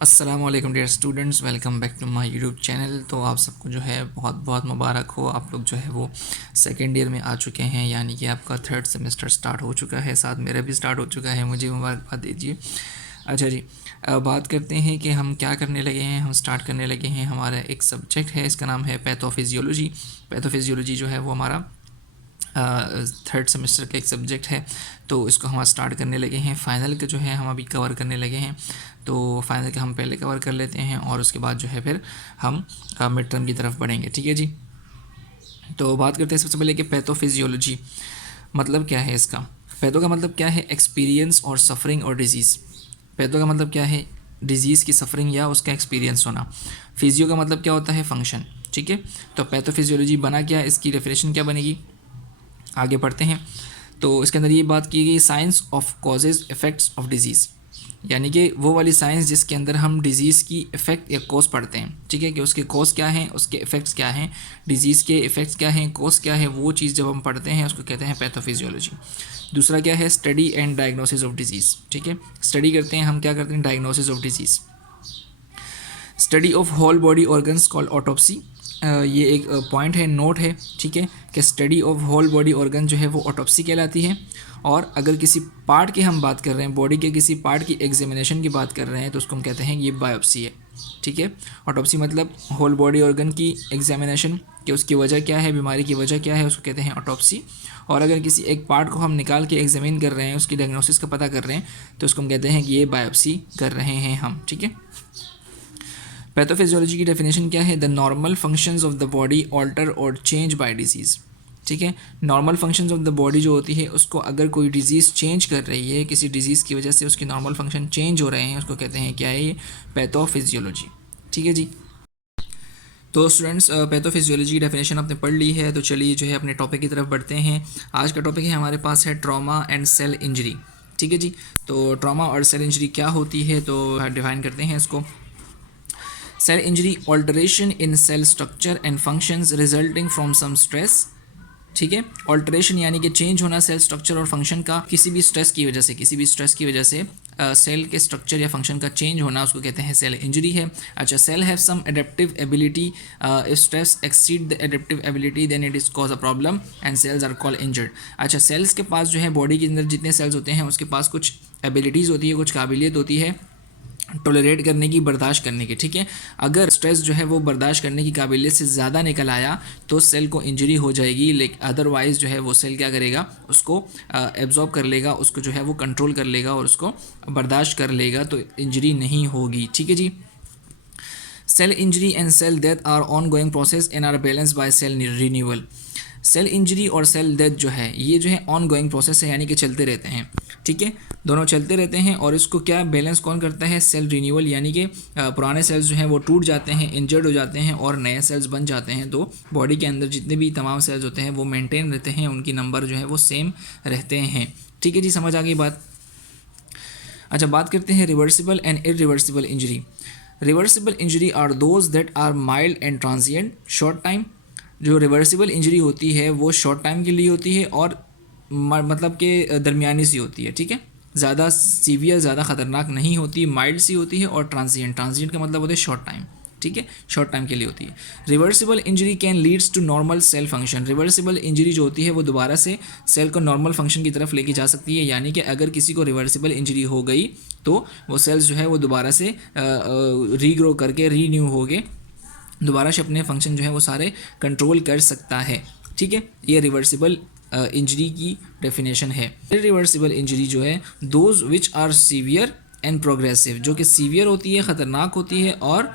अस्सलाम वालेकुम dear students, welcome back to my YouTube channel. तो आप सबको जो है बहुत बहुत मुबारक हो। आप लोग जो है वो सेकेंड ईयर में आ चुके हैं, यानी कि आपका थर्ड सेमेस्टर स्टार्ट हो चुका है। साथ मेरा भी स्टार्ट हो चुका है, मुझे मुबारकबाद दीजिए। अच्छा जी, बात करते हैं कि हम क्या करने लगे हैं। हम स्टार्ट करने लगे हैं, हमारा एक सब्जेक्ट है, इसका नाम है पैथोफिजियोलॉजी। पैथोफिजियोलॉजी जो है वो हमारा थर्ड सेमेस्टर का एक सब्जेक्ट है। तो इसको हम स्टार्ट करने लगे हैं। फ़ाइनल का जो है हम अभी कवर करने लगे हैं। तो फाइनल का हम पहले कवर कर लेते हैं और उसके बाद जो है फिर हम मिड टर्म की तरफ बढ़ेंगे। ठीक है जी। तो बात करते हैं सबसे पहले कि पैथोफिजियोलॉजी मतलब क्या है इसका। पैथो का मतलब क्या है, एक्सपीरियंस और सफरिंग और डिजीज़। पैथो का मतलब क्या है, डिजीज़ की सफरिंग या उसका एक्सपीरियंस होना। फिजियो का मतलब क्या होता है, फंक्शन। ठीक है। तो पैथोफिजियोलॉजी बना क्या, इसकी डेफिनेशन क्या बनेगी, आगे पढ़ते हैं। तो इसके अंदर ये बात की गई, science of causes effects of disease, यानी कि वो वाली साइंस जिसके अंदर हम डिज़ीज़ की इफ़ेक्ट या कॉज पढ़ते हैं। ठीक है, कि उसके कॉज क्या हैं, उसके इफ़ेक्ट्स क्या हैं, डिज़ीज़ के इफ़ेक्ट्स क्या हैं, कॉज क्या है, वो चीज़ जब हम पढ़ते हैं उसको कहते हैं पैथोफिजियोलॉजी। दूसरा क्या है, study and diagnosis of disease. ठीक है, स्टडी करते हैं हम, क्या करते हैं, diagnosis of disease. Study of whole body organs called autopsy. ये एक पॉइंट है, नोट है। ठीक है, कि study of whole body organ जो है वो ऑटोप्सी कहलाती है। और अगर किसी पार्ट की हम बात कर रहे हैं, बॉडी के किसी पार्ट की एग्जामिनेशन की बात कर रहे हैं, तो उसको हम कहते हैं ये बायोप्सी है। ठीक है, ऑटोप्सी मतलब होल बॉडी ऑर्गन की एग्जामिनेशन, कि उसकी वजह क्या है, बीमारी की वजह क्या है, उसको कहते हैं ऑटोप्सी। और अगर किसी एक पार्ट को हम निकाल के एग्जामिन कर रहे हैं, उसकी डायग्नोसिस का पता कर रहे हैं, तो उसको हम कहते हैं कि ये बायोप्सी कर रहे हैं हम। ठीक है। पैथोफिजियोलॉजी की डेफिनेशन क्या है, the normal functions of the body alter और चेंज बाय डिजीज़। ठीक है, normal functions of the body जो होती है, उसको अगर कोई डिजीज़ चेंज कर रही है, किसी डिजीज़ की वजह से उसके नॉर्मल फंक्शन चेंज हो रहे हैं, उसको कहते हैं क्या है, ये पैथोफिजियोलॉजी। ठीक है जी। तो स्टूडेंट्स, पैथोफिजियोलॉजी की डेफिनेशन आपने पढ़ ली है, तो चलिए जो है अपने टॉपिक की तरफ बढ़ते हैं। आज का टॉपिक है हमारे पास है ट्रॉमा एंड सेल इंजरी। ठीक है जी। तो ट्रॉमा और सेल इंजरी क्या होती है, तो डिफाइन करते हैं इसको। Cell injury, alteration in cell structure and functions resulting from some stress। ठीक है, ऑल्टरेशन यानी कि चेंज होना सेल स्ट्रक्चर और फंक्शन का किसी भी स्ट्रेस की वजह से, किसी भी स्ट्रेस की वजह से सेल के स्ट्रक्चर या फंक्शन का चेंज होना, उसको कहते हैं सेल इंजरी है। अच्छा, cell have some adaptive ability, if stress exceed the adaptive ability then it is cause a problem and cells are called injured. अच्छा, सेल्स के पास जो है, बॉडी के अंदर जितने सेल्स होते हैं उसके पास कुछ एबिलिटीज़ होती है, कुछ काबिलियत होती है टोलरेट करने की, बर्दाश्त करने की। ठीक है, अगर स्ट्रेस जो है वो बर्दाश्त करने की काबिलियत से ज़्यादा निकल आया तो सेल को इंजरी हो जाएगी, लेकिन अदरवाइज़ जो है वो सेल क्या करेगा, उसको एब्जॉर्ब कर लेगा, उसको जो है वो कंट्रोल कर लेगा और उसको बर्दाश्त कर लेगा, तो इंजरी नहीं होगी। ठीक है जी। Cell injury and cell death are ongoing process and are balance by cell renewal. Cell injury और सेल डेथ जो है, ये जो है ऑन गोइंग प्रोसेस है, यानी कि चलते रहते हैं। ठीक है, दोनों चलते रहते हैं। और इसको क्या बैलेंस कौन करता है, सेल रिन्यूअल, यानी कि पुराने सेल्स जो हैं वो टूट जाते हैं, इंजर्ड हो जाते हैं और नए सेल्स बन जाते हैं। तो बॉडी के अंदर जितने भी तमाम सेल्स होते हैं वो मेंटेन रहते हैं, उनकी नंबर जो है वो सेम रहते हैं। ठीक है जी, समझ आ गई बात। अच्छा, बात करते हैं reversible and irreversible injury. Reversible injury are those that are mild and transient short time. जो रिवर्सिबल इंजरी होती है वो शॉर्ट टाइम के लिए होती है और मतलब कि दरमियानी सी होती है। ठीक है, ज़्यादा सीवियर, ज़्यादा ख़तरनाक नहीं होती, माइल्ड सी होती है। और ट्रांजिएंट, ट्रांजिएंट का मतलब होता है शॉर्ट टाइम। ठीक है, शॉर्ट टाइम के लिए होती है। Reversible injury can leads to normal cell function. Reversible injury जो होती है वो दोबारा से सेल को नॉर्मल फंक्शन की तरफ लेके जा सकती है, यानी कि अगर किसी को रिवर्सिबल इंजरी हो गई तो वो सेल्स जो है वो दोबारा से रीग्रो करके, रीन्यू हो गए, दोबारा से अपने फंक्शन जो है वो सारे कंट्रोल कर सकता है। ठीक है, ये रिवर्सिबल इंजरी की डेफिनेशन है। इरिवर्सिबल इंजरी जो है, those which are severe and progressive, जो कि सीवियर होती है, ख़तरनाक होती है, और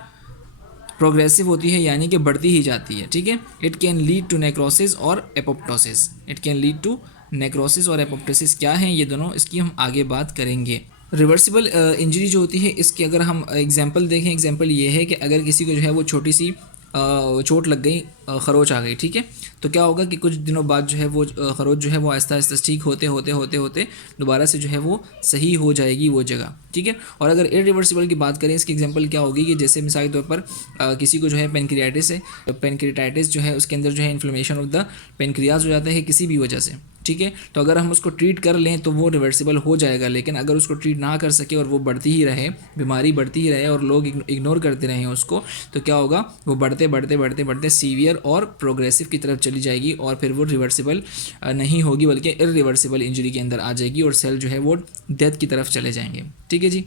प्रोग्रेसिव होती है, यानी कि बढ़ती ही जाती है। ठीक है, it can lead to necrosis और apoptosis. It can lead to necrosis और एपोप्टोसिस क्या हैं ये दोनों, इसकी हम आगे बात करेंगे। रिवर्सिबल इंजरी जो होती है, इसकी अगर हम एग्जांपल देखें, एग्जांपल ये है कि अगर किसी को जो है वो छोटी सी चोट लग गई खरोच आ गई, ठीक है, तो क्या होगा कि कुछ दिनों बाद जो है वो खरोच जो है वो आहिस्ता आहिस्ता ठीक होते होते होते होते दोबारा से जो है वो सही हो जाएगी वो जगह, ठीक है। और अगर इरिवर्सिबल की बात करें, इसकी एग्जांपल क्या होगी कि जैसे मिसाल के तौर पर किसी को जो है पेनक्रियाटिस है, तो पेनक्रियाटाइटिस जो है उसके अंदर जो है इन्फ्लेमेशन ऑफ द पेनक्रियाज हो जाता है किसी भी वजह से, ठीक है। तो अगर हम उसको ट्रीट कर लें तो वो रिवर्सिबल हो जाएगा, लेकिन अगर उसको ट्रीट ना कर सके और वो बढ़ती ही रहे, बीमारी बढ़ती ही रहे और लोग इग्नोर करते रहें उसको, तो क्या होगा, वो बढ़ते बढ़ते बढ़ते बढ़ते सीवियर और प्रोग्रेसिव की तरफ चली जाएगी और फिर वो रिवर्सिबल नहीं होगी बल्कि इरिवर्सिबल इंजरी के अंदर आ जाएगी और सेल जो है वो डेथ की तरफ चले जाएंगे, ठीक है जी।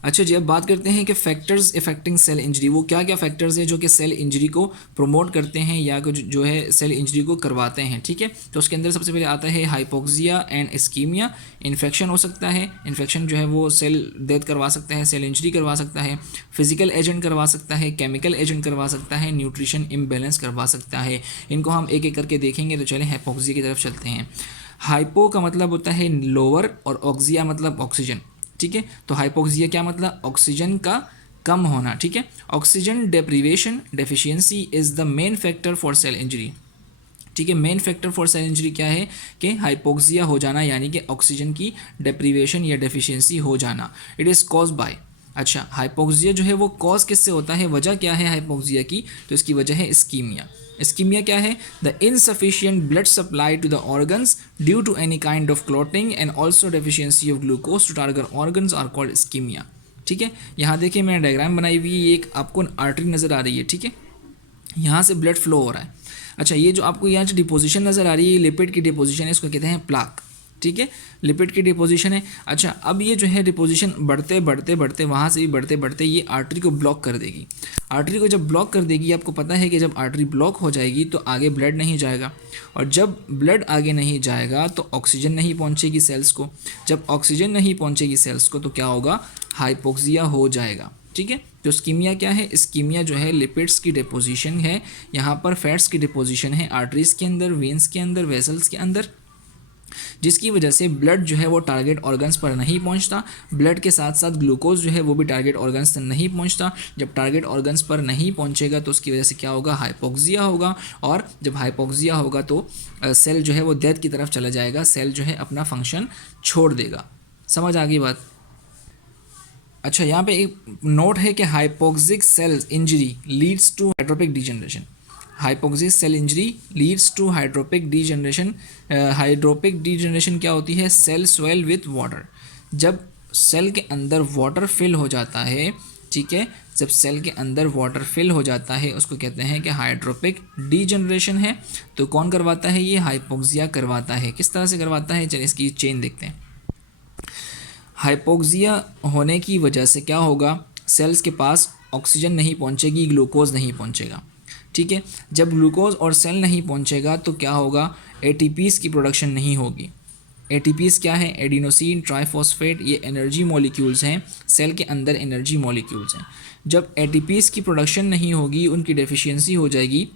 अच्छा जी, अब बात करते हैं कि फैक्टर्स इफेक्टिंग सेल इंजरी, वो क्या क्या फैक्टर्स हैं जो कि सेल इंजरी को प्रमोट करते हैं या कुछ जो है सेल इंजरी को करवाते हैं, ठीक है। तो उसके अंदर सबसे पहले आता है हाइपोक्सिया एंड इस्कीमिया। इन्फेक्शन हो सकता है, इन्फेक्शन जो है वो सेल डेथ करवा सकता है, सेल इंजरी करवा सकता है, फिजिकल एजेंट करवा सकता है, केमिकल एजेंट करवा सकता है, न्यूट्रिशन इम्बेलेंस करवा सकता है। इनको हम एक एक करके देखेंगे, तो चलें हाइपोक्सिया की तरफ चलते हैं। हाइपो का मतलब होता है लोअर और ऑक्सिया मतलब ऑक्सीजन, ठीक है। तो हाइपोक्सिया क्या मतलब, ऑक्सीजन का कम होना, ठीक है। Oxygen deprivation deficiency is the main factor for sale injury, ठीक है। Main factor for sale injury क्या है कि हाइपोक्सिया हो जाना, यानी कि ऑक्सीजन की डेप्रीवेशन या डेफिशिएंसी हो जाना। इट इज़ कॉज बाय, अच्छा हाइपोक्सिया जो है वो कॉज किससे होता है, वजह क्या है हाइपोक्सिया की, तो इसकी वजह है इस्कीमिया। इस्कीमिया क्या है, the insufficient blood supply to the organs due to any kind of clotting and also deficiency of glucose to target organs are called ischaemia, ठीक है। यहाँ देखिए मैंने डायग्राम बनाई हुई है, एक आपको आर्टरी नज़र आ रही है, ठीक है, यहाँ से ब्लड फ्लो हो रहा है। अच्छा ये जो आपको यहाँ जो डिपोजिशन नज़र आ रही है, लिपिड की डिपोजिशन है, इसको कहते हैं प्लाक, ठीक है, लिपिड की डिपोजिशन है। अच्छा अब ये जो है डिपोजिशन बढ़ते बढ़ते बढ़ते वहाँ से भी बढ़ते बढ़ते ये आर्टरी को ब्लॉक कर देगी। आर्टरी को जब ब्लॉक कर देगी, आपको पता है कि जब आर्टरी ब्लॉक हो जाएगी तो आगे ब्लड नहीं जाएगा, और जब ब्लड आगे नहीं जाएगा तो ऑक्सीजन नहीं पहुँचेगी सेल्स को। जब ऑक्सीजन नहीं पहुँचेगी सेल्स को तो क्या होगा, हाइपोक्सिया हो जाएगा, ठीक है। तो इस्कीमिया क्या है, इस्कीमिया जो है लिपिड्स की डिपोजिशन है, यहाँ पर फैट्स की डिपोजिशन है आर्टरीज के अंदर, वेंस के अंदर, वेसल्स के अंदर, जिसकी वजह से ब्लड जो है वो टारगेट ऑर्गन्स पर नहीं पहुंचता। ब्लड के साथ साथ ग्लूकोज जो है वो भी टारगेट ऑर्गन्स तक नहीं पहुंचता। जब टारगेट ऑर्गन्स पर नहीं पहुंचेगा तो उसकी वजह से क्या होगा, हाइपोक्सिया होगा, और जब हाइपोक्सिया होगा तो सेल जो है वो डेथ की तरफ चला जाएगा, सेल जो है अपना फंक्शन छोड़ देगा। समझ आ गई बात। अच्छा यहाँ पे एक नोट है कि hypoxic cell injury leads to hydropic degeneration. Hypoxic cell injury leads to hydropic degeneration. Hydropic degeneration क्या होती है, सेल स्वेल विथ वाटर। जब सेल के अंदर वाटर फिल हो जाता है, ठीक है, जब सेल के अंदर वाटर फिल हो जाता है उसको कहते हैं कि हाइड्रोपिक डिजनरेशन है। तो कौन करवाता है, ये हाइपोक्सिया करवाता है। किस तरह से करवाता है, चलिए इसकी चेन देखते हैं। हाइपोक्सिया होने की वजह से क्या होगा, सेल्स के पास ऑक्सीजन नहीं पहुंचेगी, ग्लूकोज नहीं पहुंचेगा, ठीक है। जब ग्लूकोज और सेल नहीं पहुंचेगा तो क्या होगा, एटीपीज़ की प्रोडक्शन नहीं होगी। एटीपीज़ क्या है, एडिनोसिन ट्राइफॉस्फेट, ये एनर्जी मॉलिक्यूल्स हैं, सेल के अंदर एनर्जी मॉलिक्यूल्स हैं। जब एटीपीज़ की प्रोडक्शन नहीं होगी, उनकी डेफिशिएंसी हो जाएगी,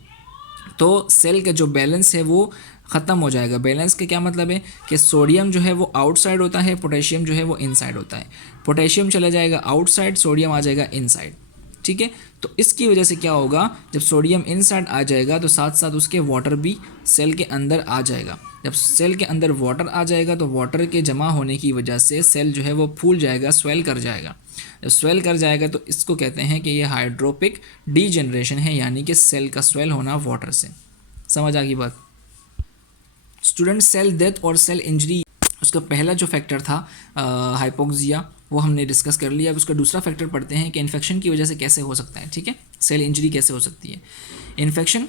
तो सेल का जो बैलेंस है वो ख़त्म हो जाएगा। बैलेंस का क्या मतलब है कि सोडियम जो है वो आउटसाइड होता है, पोटेशियम जो है वो इनसाइड होता है। पोटेशियम चला जाएगा आउटसाइड, सोडियम आ जाएगा इनसाइड, ठीक है। तो इसकी वजह से क्या होगा, जब सोडियम इनसाइड आ जाएगा तो साथ साथ उसके वाटर भी सेल के अंदर आ जाएगा। जब सेल के अंदर वाटर आ जाएगा तो वाटर के जमा होने की वजह से सेल जो है वो फूल जाएगा, स्वेल कर जाएगा। जब स्वेल कर जाएगा तो इसको कहते हैं कि ये हाइड्रोपिक डीजनरेशन है, यानी कि सेल का स्वेल होना वाटर से। समझ आ गई बात। स्टूडेंट, सेल डेथ और सेल इंजरी, उसका पहला जो फैक्टर था हाइपोक्सिया, वो हमने डिस्कस कर लिया। अब उसका दूसरा फैक्टर पढ़ते हैं कि इन्फेक्शन की वजह से कैसे हो सकता है, ठीक है, सेल इंजरी कैसे हो सकती है। Infection,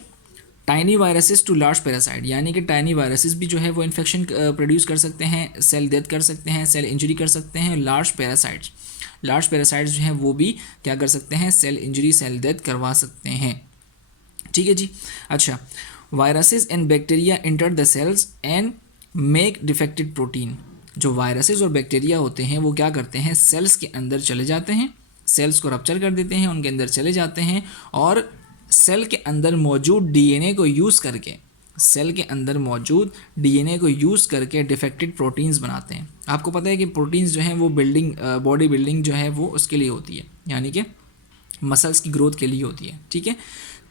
tiny viruses to large parasite, यानी कि टाइनी वायरसेस भी जो है वो इन्फेक्शन प्रोड्यूस कर सकते हैं, सेल डेथ कर सकते हैं, सेल इंजरी कर सकते हैं। लार्ज पैरासाइट्स जो हैं वो भी क्या कर सकते हैं, सेल इंजरी, सेल डेथ करवा सकते हैं, ठीक है जी। अच्छा, viruses and bacteria enter the cells and make defected protein. जो वायरसेस और बैक्टीरिया होते हैं वो क्या करते हैं, सेल्स के अंदर चले जाते हैं, सेल्स को रप्चर कर देते हैं, उनके अंदर चले जाते हैं और सेल के अंदर मौजूद डीएनए को यूज़ करके, सेल के अंदर मौजूद डीएनए को यूज़ करके डिफेक्टेड प्रोटीन्स बनाते हैं। आपको पता है कि प्रोटीन्स जो हैं वो बिल्डिंग, बॉडी बिल्डिंग जो है वो उसके लिए होती है, यानी कि मसल्स की ग्रोथ के लिए होती है, ठीक है।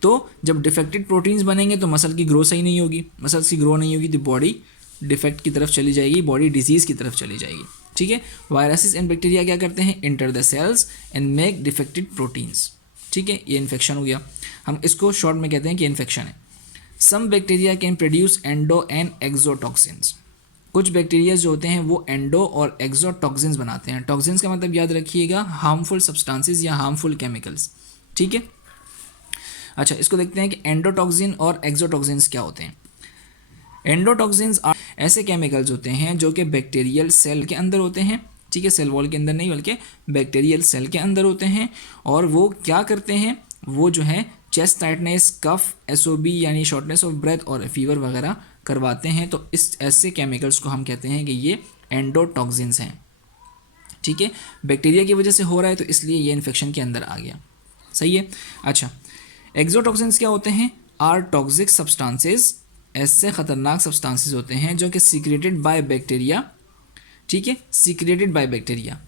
तो जब डिफेक्टेड प्रोटीन्स बनेंगे तो मसल की ग्रोथ सही नहीं होगी, मसल्स की ग्रो नहीं होगी तो बॉडी डिफेक्ट की तरफ चली जाएगी, बॉडी डिजीज़ की तरफ चली जाएगी। ठीक है, वायरसेस एंड बैक्टीरिया क्या करते हैं, enter the cells and make defected proteins. ठीक है, ये इन्फेक्शन हो गया, हम इसको शॉर्ट में कहते हैं कि इन्फेक्शन है। Some bacteria can produce endo and exotoxins. कुछ बैक्टीरिया जो होते हैं वो एंडो और एक्सोटॉक्सिन्स बनाते हैं। टॉक्सिन्स का मतलब याद रखिएगा हार्मफुल सब्सटेंसेस या हार्मफुल केमिकल्स। ठीक है, अच्छा इसको देखते हैं कि एंडोटॉक्सिन और एक्सोटॉक्सिन्स क्या होते हैं। एंडोटॉक्सिन्स ऐसे केमिकल्स होते हैं जो कि बैक्टीरियल सेल के अंदर होते हैं। ठीक है, सेल वॉल के अंदर नहीं बल्कि बैक्टीरियल सेल के अंदर होते हैं, और वो क्या करते हैं, वो जो है चेस्ट टाइटनेस, कफ, एसओबी यानी शॉर्टनेस ऑफ ब्रेथ और फीवर वगैरह करवाते हैं। तो इस ऐसे केमिकल्स को हम कहते हैं कि ये एंडोटॉक्सिन्स हैं। ठीक है, बैक्टीरिया की वजह से हो रहा है तो इसलिए ये इन्फेक्शन के अंदर आ गया। सही है। अच्छा, एक्सोटॉक्सिन्स क्या होते हैं, आर टॉक्सिक सब्सटेंसेस, ऐसे ख़तरनाक सब्सटेंसेस होते हैं जो कि सीक्रेटेड बाय बैक्टीरिया। ठीक है, सीक्रेटेड बाय बैक्टीरिया।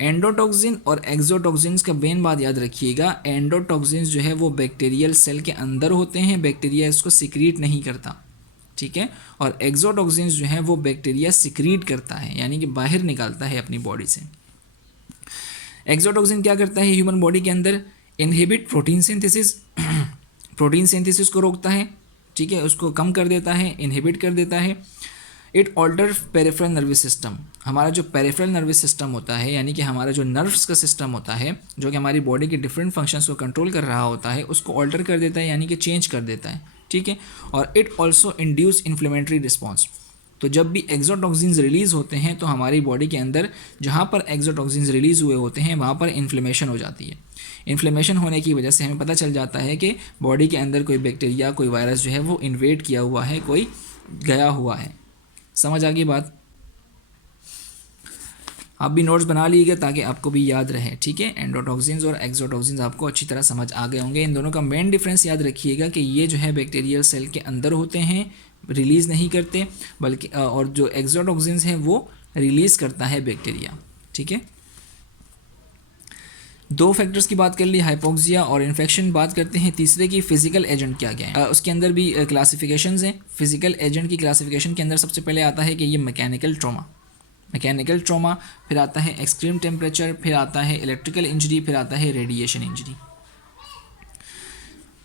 एंडोटॉक्सिन और एक्सोटॉक्सिन्स का मेन बात याद रखिएगा, एंडोटॉक्सिन्स जो है वो बैक्टीरियल सेल के अंदर होते हैं, बैक्टीरिया इसको सीक्रेट नहीं करता। ठीक है, और एक्सोटॉक्सिन्स जो है वो बैक्टीरिया सीक्रेट करता है, यानी कि बाहर निकालता है अपनी बॉडी से। एक्सोटॉक्सिन क्या करता है ह्यूमन बॉडी के अंदर, inhibit protein synthesis, protein synthesis को रोकता है। ठीक है, उसको कम कर देता है, इनहिबिट कर देता है। It alter peripheral nervous system, हमारा जो पेरिफेरल नर्वस सिस्टम होता है यानी कि हमारा जो नर्व्स का सिस्टम होता है जो कि हमारी बॉडी के डिफरेंट फंक्शंस को कंट्रोल कर रहा होता है, उसको ऑल्टर कर देता है यानी कि चेंज कर देता है। ठीक है, और it also induce inflammatory response. तो जब भी एक्सोटॉक्सिन्स रिलीज़ होते हैं तो हमारी बॉडी के अंदर जहाँ पर एक्सोटॉक्सिन्स रिलीज़ हुए होते हैं वहाँ पर इन्फ्लेमेशन हो जाती है। इन्फ्लेमेशन होने की वजह से हमें पता चल जाता है कि बॉडी के अंदर कोई बैक्टीरिया, कोई वायरस जो है वो इन्वेड किया हुआ है, कोई गया हुआ है। समझ आ गई बात? आप भी नोट्स बना लीजिएगा ताकि आपको भी याद रहे। ठीक है, एंडोटॉक्सिन्स और एक्सोटॉक्सिन्स आपको अच्छी तरह समझ आ गए होंगे। इन दोनों का मेन डिफरेंस याद रखिएगा कि ये जो है बैक्टीरियल सेल के अंदर होते हैं, रिलीज़ नहीं करते, बल्कि और जो एक्सोटॉक्सिन्स हैं वो रिलीज़ करता है बैक्टीरिया। ठीक है, दो फैक्टर्स की बात कर ली, हाइपोक्सिया और इन्फेक्शन। बात करते हैं तीसरे की, फिजिकल एजेंट क्या क्या है। उसके अंदर भी क्लासिफिकेशंस हैं। फिजिकल एजेंट की क्लासिफिकेशन के अंदर सबसे पहले आता है कि ये मैकेनिकल ट्रॉमा, मैकेनिकल ट्रॉमा, फिर आता है एक्सट्रीम टेम्परेचर, फिर आता है इलेक्ट्रिकल इंजरी, फिर आता है रेडिएशन इंजरी।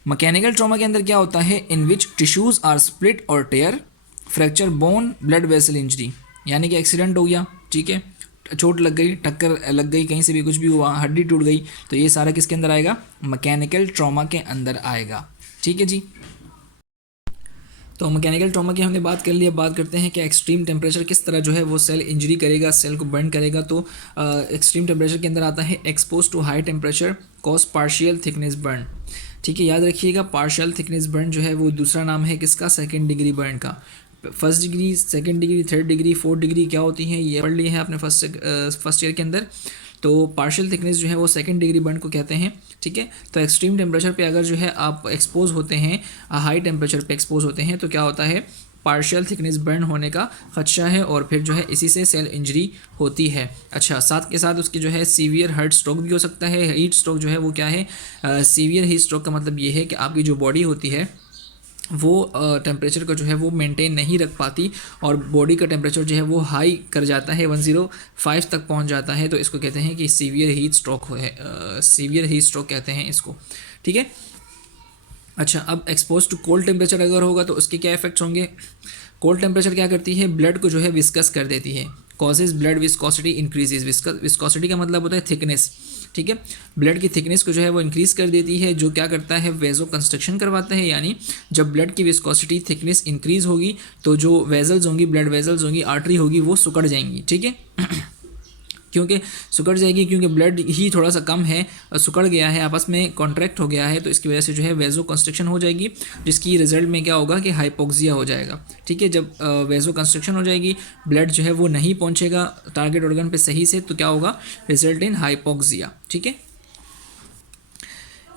मैकेनिकल ट्रॉमा के अंदर क्या होता है, in which tissues are split और tear, fracture bone, blood vessel injury, यानी कि एक्सीडेंट हो गया, ठीक है, चोट लग गई, टक्कर लग गई, कहीं से भी कुछ भी हुआ, हड्डी टूट गई, तो ये सारा किसके अंदर आएगा, मैकेनिकल ट्रॉमा के अंदर आएगा। ठीक है जी, तो मैकेनिकल ट्रॉमा की हमने बात कर ली। अब बात करते हैं कि एक्सट्रीम टेम्परेचर किस तरह जो है वो सेल इंजरी करेगा, सेल को बर्न करेगा। तो एक्सट्रीम टेम्परेचर के अंदर आता है expose to high temperature cause partial thickness burn. ठीक है, याद रखिएगा, पार्शियल थिकनेस बर्न जो है वो दूसरा नाम है किसका, सेकेंड डिग्री बर्न का। First degree, second degree, third degree, fourth degree क्या होती हैं ये पढ़ ली है आपने फर्स्ट ईयर के अंदर। तो पार्शियल थिकनेस जो है वो सेकंड डिग्री बर्न को कहते हैं। ठीक है, तो एक्सट्रीम टेम्परेचर पे अगर जो है आप एक्सपोज होते हैं, हाई टेम्परेचर पे एक्सपोज होते हैं, तो क्या होता है, पार्शियल थिकनेस बर्न होने का खदशा है और फिर जो है इसी से सेल इंजरी होती है। अच्छा, साथ के साथ उसकी जो है सीवियर हार्ट स्ट्रोक भी हो सकता है। हीट स्ट्रोक जो है वो क्या है, सीवियर हीट स्ट्रोक का मतलब ये है कि आपकी जो बॉडी होती है वो टेम्परेचर को जो है वो मेंटेन नहीं रख पाती और बॉडी का टेम्परेचर जो है वो हाई कर जाता है, 105 तक पहुंच जाता है, तो इसको कहते हैं कि सीवियर हीट स्ट्रोक है, सीवियर हीट स्ट्रोक कहते हैं इसको। ठीक है, अच्छा, अब एक्सपोज टू कोल्ड टेम्परेचर अगर होगा तो उसके क्या इफेक्ट्स होंगे। कोल्ड टेम्परेचर क्या करती है, ब्लड को जो है विस्कस कर देती है, causes blood viscosity increases. Viscosity का मतलब होता है थिकनेस। ठीक है, ब्लड की थिकनेस को जो है वो इंक्रीज़ कर देती है, जो क्या करता है, वेजो कंस्ट्रक्शन करवाता है। यानी जब ब्लड की विस्कोसिटी थिकनेस इंक्रीज़ होगी तो जो वेजल्स होंगी, ब्लड वेजल्स होंगी, आर्टरी होगी, वो सिकुड़ जाएंगी। ठीक है क्योंकि सिकुड़ जाएगी, क्योंकि ब्लड ही थोड़ा सा कम है, सिकुड़ गया है, आपस में कॉन्ट्रैक्ट हो गया है, तो इसकी वजह से जो है वेजो कंस्ट्रक्शन हो जाएगी, जिसकी रिजल्ट में क्या होगा कि हाइपोक्सिया हो जाएगा। ठीक है, जब वेजो कंस्ट्रक्शन हो जाएगी, ब्लड जो है वो नहीं पहुंचेगा टारगेट ऑर्गन पे सही से, तो क्या होगा, रिजल्ट इन हाइपोक्सिया। ठीक है,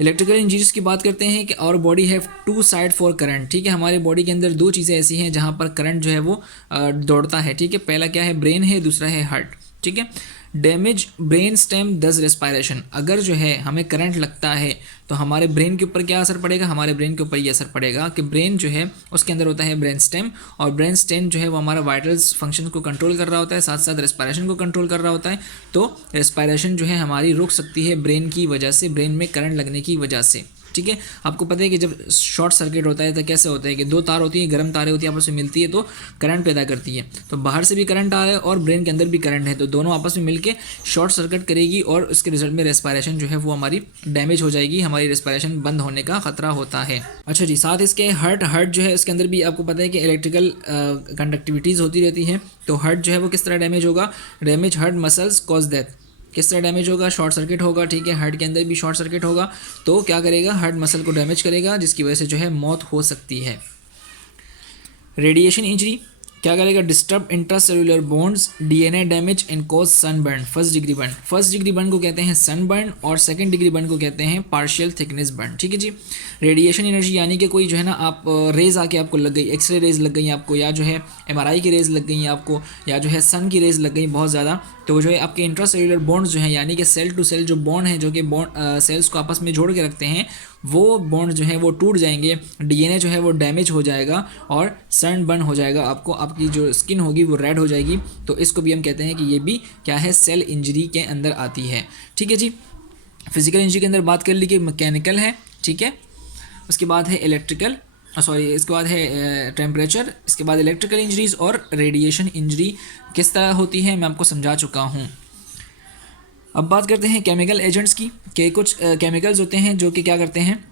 इलेक्ट्रिकल इंजरीज की बात करते हैं कि और body have to side for current. ठीक है, हमारे बॉडी के अंदर दो चीज़ें ऐसी हैं जहाँ पर करंट जो है वो दौड़ता है। ठीक है, पहला क्या है, ब्रेन है, दूसरा है हार्ट। ठीक है, damage brain stem does respiration, अगर जो है हमें करंट लगता है तो हमारे ब्रेन के ऊपर क्या असर पड़ेगा, हमारे ब्रेन के ऊपर ये असर पड़ेगा कि ब्रेन जो है उसके अंदर होता है ब्रेन स्टेम, और ब्रेन स्टेम जो है वो हमारा वाइटल्स फंक्शन को कंट्रोल कर रहा होता है, साथ साथ रेस्पायरेशन को कंट्रोल कर रहा होता है। तो रेस्पायरेशन जो है हमारी रुक सकती है ब्रेन की वजह से, ब्रेन में करंट लगने की वजह से। ठीक है, आपको पता है कि जब शॉर्ट सर्किट होता है तो कैसे होता है कि दो तार होती है, गर्म तारें होती है, आपस में मिलती है तो करंट पैदा करती है। तो बाहर से भी करंट आ रहा है और ब्रेन के अंदर भी करंट है, तो दोनों आपस में मिलके शॉर्ट सर्किट करेगी और उसके रिजल्ट में रेस्पायरेशन जो है वो हमारी डैमेज हो जाएगी, हमारी रेस्पायरेशन बंद होने का खतरा होता है। अच्छा जी, साथ इसके हार्ट जो है उसके अंदर भी आपको पता है कि इलेक्ट्रिकल कंडक्टिविटीज़ होती रहती है। तो हार्ट जो है वो किस तरह डैमेज होगा, damage heart muscles cause death, किस तरह डैमेज होगा, शॉर्ट सर्किट होगा। ठीक है, हार्ट के अंदर भी शॉर्ट सर्किट होगा तो क्या करेगा, हार्ट मसल को डैमेज करेगा, जिसकी वजह से जो है मौत हो सकती है। रेडिएशन इंजरी क्या करेगा, disturb intracellular bonds, DNA damage and cause sunburn, first degree burn. First degree burn को कहते हैं सनबर्न और सेकंड डिग्री बर्न को कहते हैं पार्शियल थिकनेस बर्न। ठीक है जी। रेडिएशन एनर्जी यानी कि कोई जो है ना, आप रेज आके आपको लग गई, एक्सरे रेज लग गई आपको, या जो है एमआरआई की रेज लग गई आपको, या जो है सन की रेज लग गई बहुत ज़्यादा, तो जो है आपके इंट्रासेल्युलर बॉन्ड्स जो है यानी कि सेल टू सेल जो बॉन्ड है, जो कि बॉन्ड सेल्स को आपस में जोड़ के रखते हैं, वो बॉन्ड जो है वो टूट जाएंगे, डीएनए जो है वो डैमेज हो जाएगा और सन बर्न हो जाएगा, आपकी जो स्किन होगी वो रेड हो जाएगी। तो इसको भी हम कहते हैं कि ये भी क्या है, सेल इंजरी के अंदर आती है। ठीक है जी। फिजिकल इंजरी के अंदर बात कर ली कि मैकेनिकल है, ठीक है, उसके बाद है इलेक्ट्रिकल, इसके बाद है टेम्परेचर, इसके बाद इलेक्ट्रिकल इंजरीज और रेडिएशन इंजरी किस तरह होती है मैं आपको समझा चुका हूँ। अब बात करते हैं केमिकल एजेंट्स की, कि कुछ केमिकल्स होते हैं जो कि क्या करते हैं,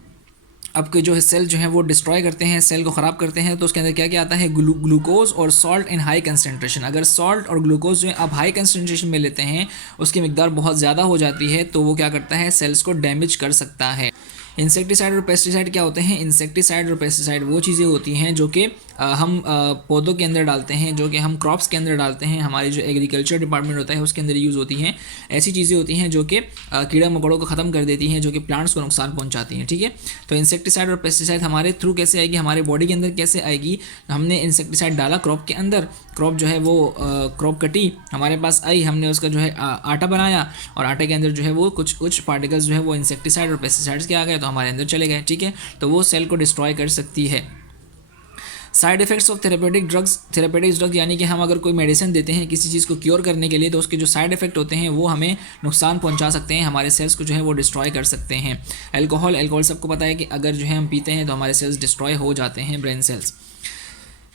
आपके जो है सेल जो है वो डिस्ट्रॉय करते हैं, सेल को ख़राब करते हैं। तो उसके अंदर क्या क्या आता है, ग्लूकोज और सॉल्ट इन हाई कंसनट्रेशन। अगर सॉल्ट और ग्लूकोज जो है आप हाई कंसनट्रेशन में लेते हैं, उसकी मिकदार बहुत ज़्यादा हो जाती है, तो वो क्या करता है, सेल्स को डैमेज कर सकता है। इंसेक्टिसाइड और पेस्टिसाइड क्या होते हैं, इंसेक्टिसाइड और पेस्टिसाइड वो चीज़ें होती हैं जो कि हम पौधों के अंदर डालते हैं, जो कि हम क्रॉप्स के अंदर डालते हैं, हमारी जो एग्रीकल्चर डिपार्टमेंट होता है उसके अंदर यूज़ होती हैं। ऐसी चीज़ें होती हैं जो कि कीड़ा मकोड़ों को ख़त्म कर देती हैं, जो कि प्लांट्स को नुकसान पहुंचाती हैं। ठीक है, तो इंसेक्टिसाइड और पेस्टिसाइड हमारे थ्रू कैसे आएगी, हमारे बॉडी के अंदर कैसे आएगी, हमने इंसेक्टिसाइड डाला क्रॉप के अंदर, क्रॉप जो है वो क्रॉप कटी, हमारे पास आई, हमने उसका जो है आटा बनाया, और आटे के अंदर जो है वो कुछ पार्टिकल्स जो है वो इंसेक्टिसाइड और पेस्टिसाइड्स के आ गए, तो हमारे अंदर चले गए। ठीक है, तो वो सेल को डिस्ट्रॉय कर सकती है। Side effects of therapeutic drugs यानी कि हम अगर कोई मेडिसिन देते हैं किसी चीज़ को क्योर करने के लिए, तो उसके जो साइड इफेक्ट होते हैं वो हमें नुकसान पहुंचा सकते हैं, हमारे सेल्स को जो है वो डिस्ट्रॉय कर सकते हैं। अल्कोहल सबको पता है कि अगर जो है हम पीते हैं तो हमारे सेल्स डिस्ट्रॉय हो जाते हैं, brain cells.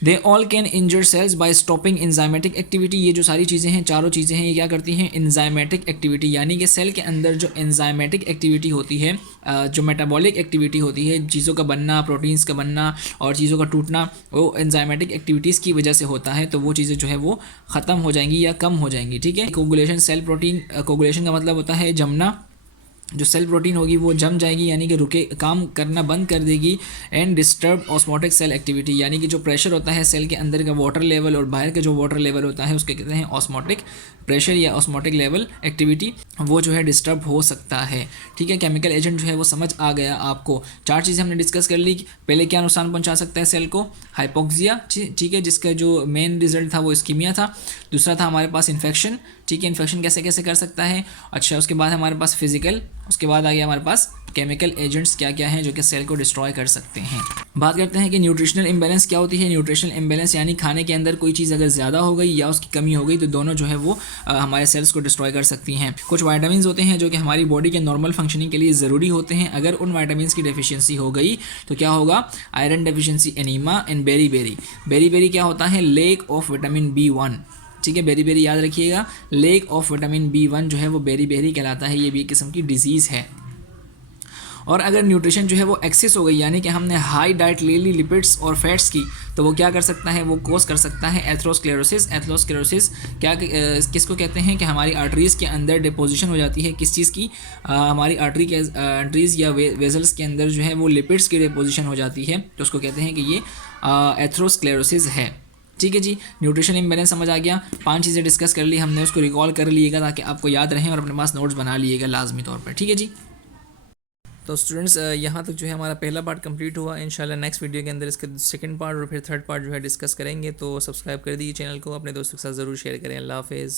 They all can injure cells by stopping enzymatic activity. ये जो सारी चीज़ें हैं, चारों चीज़ें हैं, ये क्या करती हैं, इंजाइमेटिक एक्टिविटी, यानी कि सेल के अंदर जो इंजाइमेटिक एक्टिविटी होती है, जो मेटाबॉलिक एक्टिविटी होती है, चीज़ों का बनना, प्रोटीन्स का बनना और चीज़ों का टूटना, वो इंजाइमेटिक एक्टिविटीज़ की वजह से होता है। तो वो चीज़ें जो है वो ख़त्म हो जाएंगी या कम हो जाएंगी। ठीक है, कोगुलेशन, सेल प्रोटीन कोगुलेशन का मतलब होता है जमना, जो सेल प्रोटीन होगी वो जम जाएगी, यानी कि रुके, काम करना बंद कर देगी। And disturb osmotic cell activity, यानी कि जो प्रेशर होता है सेल के अंदर का वाटर लेवल और बाहर का जो वाटर लेवल होता है उसके कहते हैं ऑस्मोटिक प्रेशर या ऑस्मोटिक लेवल एक्टिविटी, वो जो है डिस्टर्ब हो सकता है। ठीक है, केमिकल एजेंट जो है वो समझ आ गया आपको। चार चीज़ें हमने डिस्कस कर ली। पहले क्या नुकसान पहुंचा सकता है सेल को, हाइपोक्सिया, ठीक है, जिसका जो मेन रिजल्ट था वो इस्कीमिया था। दूसरा था हमारे पास इन्फेक्शन, ठीक है, इन्फेक्शन कैसे कैसे कर सकता है। अच्छा, उसके बाद हमारे पास फिजिकल, उसके बाद आ गया हमारे पास केमिकल एजेंट्स क्या क्या हैं जो कि सेल को डिस्ट्रॉय कर सकते हैं। बात करते हैं कि न्यूट्रिशनल इम्बैलेंस क्या होती है। न्यूट्रिशनल इम्बैलेंस यानी खाने के अंदर कोई चीज़ अगर ज़्यादा हो गई या उसकी कमी हो गई तो दोनों जो है वो हमारे सेल्स को डिस्ट्रॉय कर सकती हैं। कुछ वाइटामिन होते हैं जो कि हमारी बॉडी के नॉर्मल फंक्शनिंग के लिए ज़रूरी होते हैं, अगर उन वाइटामिन की डेफिशिएंसी हो गई तो क्या होगा, iron deficiency anaemia and beri क्या होता है, लेक ऑफ विटामिन B1। ठीक है, बेरी याद रखिएगा, लेक ऑफ विटामिन B1 जो है वो बेरी कहलाता है, ये भी एक किस्म की डिजीज़ है। और अगर न्यूट्रिशन जो है वो एक्सेस हो गई, यानी कि हमने हाई डाइट ले ली लिपिड्स और फैट्स की, तो वो क्या कर सकता है, वो कोस कर सकता है एथेरोस्क्लेरोसिस क्या किसको कहते हैं कि हमारी आर्टरीज़ के अंदर डिपोजिशन हो जाती है, किस चीज़ की, हमारी आर्टरीज़ या वेजल्स के अंदर जो है वो लिपिड्स की डिपोजिशन हो जाती है, तो उसको कहते हैं कि ये एथेरोस्क्लेरोसिस है। ठीक है जी, न्यूट्रिशन इम्बैलेंस समझ आ गया। 5 चीज़ें डिस्कस कर ली हमने, उसको रिकॉल कर लीजिएगा ताकि आपको याद रहें और अपने पास नोट्स बना लीजिएगा लाजमी तौर पर। ठीक है जी, तो स्टूडेंट्स यहाँ तक जो है हमारा पहला पार्ट कंप्लीट हुआ। इंशाल्लाह नेक्स्ट वीडियो के अंदर इसका सेकंड पार्ट और फिर थर्ड पार्ट जो है डिस्कस करेंगे। तो सब्सक्राइब कर दीजिए चैनल को, अपने दोस्तों के साथ ज़रूर शेयर करें। अल्लाह हाफिज़।